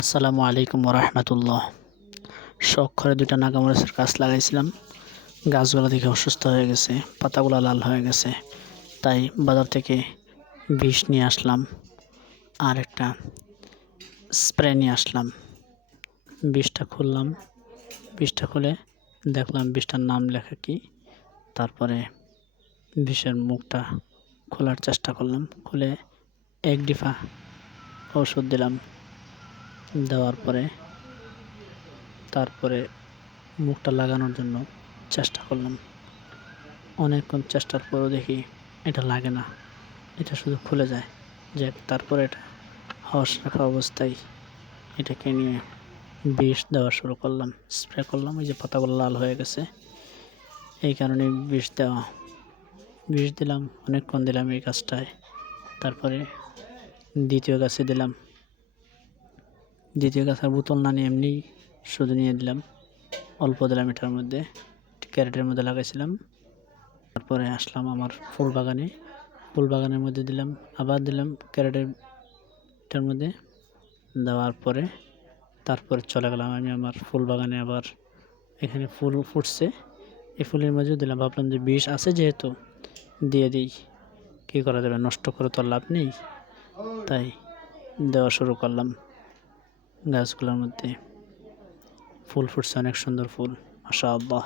আসসালামু আলাইকুম রহমতুল্লাহ। শখ করে দুইটা নাগামরিচের গাছ লাগাইছিলাম। গাছগুলো দেখে অসুস্থ হয়ে গেছে, পাতাগুলো লাল হয়ে গেছে। তাই বাজার থেকে বিষ নিয়ে আসলাম আর একটা স্প্রে নিয়ে আসলাম। বিষটা খুললাম, বিষটা খুলে দেখলাম বিষটার নাম লেখা কি। তারপরে বিষের মুখটা খোলার চেষ্টা করলাম, খুলে এক ডিফা ওষুধ দিলাম। দেওয়ার পরে তারপরে মুখটা লাগানোর জন্য চেষ্টা করলাম। অনেকক্ষণ চেষ্টার পরও দেখি এটা লাগে না, এটা শুধু খুলে যায়। তারপরে এটা হস রাখা অবস্থায় এটাকে নিয়ে বিষ দেওয়া শুরু করলাম, স্প্রে করলাম। এই যে পাতাগুলো লাল হয়ে গেছে, এই কারণে বিষ দিলাম। অনেকক্ষণ দিলাম এই গাছটায়। তারপরে দ্বিতীয় গাছে দিলাম। দ্বিতীয় গাছের বোতল না নিয়ে এমনি শুধু নিয়ে দিলাম, অল্প দিলাম। এটার মধ্যে ক্যারেটের মধ্যে লাগাইছিলাম। তারপরে আসলাম আমার ফুল বাগানের মধ্যে দিলাম, আবার দিলাম ক্যারেটের মধ্যে। দেওয়ার পরে তারপরে চলে গেলাম আমি আমার ফুল বাগানে। আবার এখানে ফুল ফুটছে, এই ফুলের মধ্যেও দিলাম। ভাবলাম যে বিষ আছে যেহেতু দিয়ে দিই, কী করা যাবে, নষ্ট করে তো লাভ নেই। তাই দেওয়া শুরু করলাম। গাছগুলোর মধ্যে ফুল ফুটছে, অনেক সুন্দর ফুল, মাশাআল্লাহ।